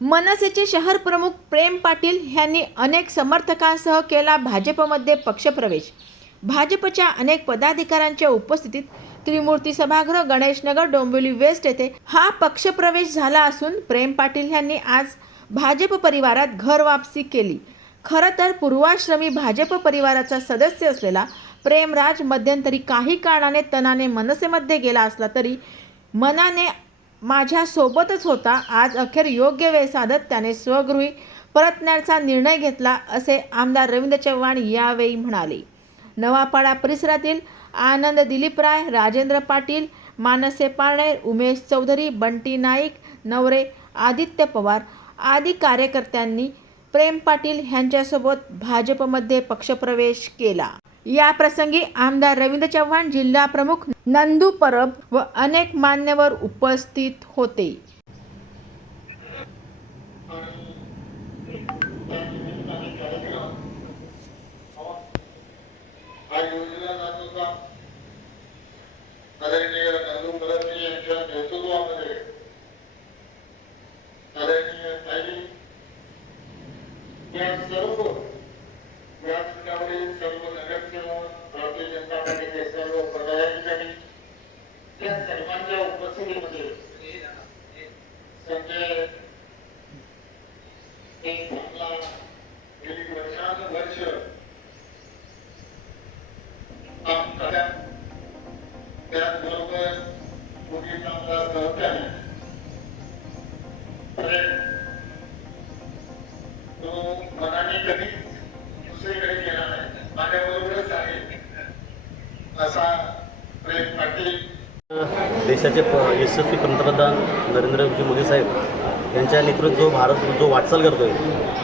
मनसेचे शहर प्रमुख प्रेम पाटील यांनी अनेक समर्थकांसह केला भाजपमध्ये पक्षप्रवेश। भाजपच्या अनेक पदाधिकाऱ्यांच्या उपस्थितीत त्रिमूर्ती सभागृह गणेशनगर डोंबिवली वेस्ट येथे हा पक्षप्रवेश झाला असून प्रेम पाटील यांनी आज भाजप परिवारात घर वापसी केली। खरं तर पूर्वाश्रमी भाजप परिवाराचा सदस्य असलेला प्रेमराज मध्यंतरी काही कारणाने तणाने मनसेमध्ये गेला असला तरी मनाने माझ्या सोबतच होता। आज अखेर योग्य वेळ साधत त्याने स्वगृही परतण्याचा निर्णय घेतला असे आमदार रवींद्र चव्हाण यावेळी म्हणाले। नवापाडा परिसरातील आनंद दिलीप राय, राजेंद्र पाटील, मानसे पारनेर, उमेश चौधरी, बंटी नाईक, नवरे आदित्य पवार आदी कार्यकर्त्यांनी प्रेम पाटील यांच्यासोबत भाजपमध्ये पक्षप्रवेश केला। या प्रसंगी आमदार रवींद्र चव्हाण, जिल्हा प्रमुख नंदू परब व अनेक मान्यवर उपस्थित होते। सर्व नगरसेवक, भारतीय जनता पार्टीचे सर्व पदाधिकारी या सर्वांच्या उपस्थितीमध्ये संजय एक आपला गेली वर्षानुवर्ष काम करतात, त्याचबरोबर पूर्वी कामगार सहकारी तो मनाने कधी दुसरीकडे गेला नाही, माझ्याबरोबरच आहे असा प्रेम पाटील। देशाचे यशस्वी पंतप्रधान नरेंद्र मोदी साहेब यांच्या नेतृत्वात भारत जो वाटचाल करतोय,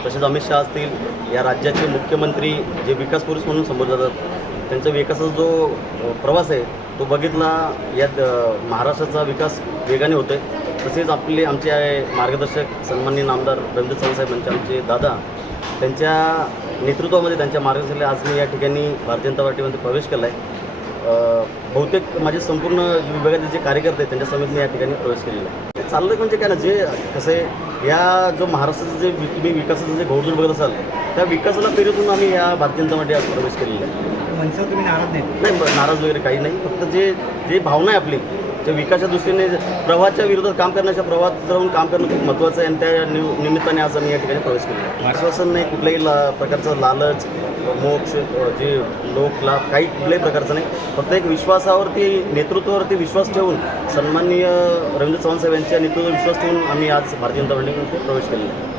तसेच अमित शहा असतील, या राज्याचे मुख्यमंत्री जे विकास पुरुष म्हणून संबोधले जातात, त्यांचा विकासाचा जो प्रवास आहे तो बघितला, यात महाराष्ट्राचा विकास वेगाने होतोय। तसेच आमचे मार्गदर्शक सन्माननीय आमदार रवींद्र चव्हाण साहेब यांचे आमचे दादा, त्यांच्या नेतृत्वामध्ये, त्यांच्या मार्गदर्शनाखाली आज मी या ठिकाणी भारतीय जनता पार्टीमध्ये प्रवेश केला आहे। बहुतेक माझे संपूर्ण विभागाचे जे कार्यकर्ते आहेत त्यांच्या समेत मी या ठिकाणी प्रवेश केलेला आहे। चाललं म्हणजे काय ना, जे कसं आहे, या जो महाराष्ट्राचं जे तुम्ही विकासाचं जे घोडदौड बघत असाल, त्या विकासाला प्रेरित आम्ही या भारतीय जनता पार्टी आज प्रवेश केलेला आहे। मनसेवर तुम्ही नाराज नाही, नाराज वगैरे काही नाही, फक्त जे भावना आहे आपली, जे विकासाच्या दृष्टीने प्रवाहाच्या विरोधात काम करण्याच्या प्रवाहात जाऊन काम करणं खूप महत्त्वाचं आहे, आणि त्या निमित्ताने आज आम्ही या ठिकाणी प्रवेश केला आहे। आश्वासन नाही, कुठल्याही प्रकारचा लालच, मोक्ष, जे लोकलाभ, काही कुठल्याही प्रकारचं नाही, फक्त एक विश्वासावरती, नेतृत्वावरती विश्वास ठेवून, सन्माननीय रवींद्र चव्हाण साहेब यांच्या नेतृत्वावर विश्वास ठेवून आम्ही आज भारतीय जनता पार्टीमध्ये प्रवेश केलेला आहे।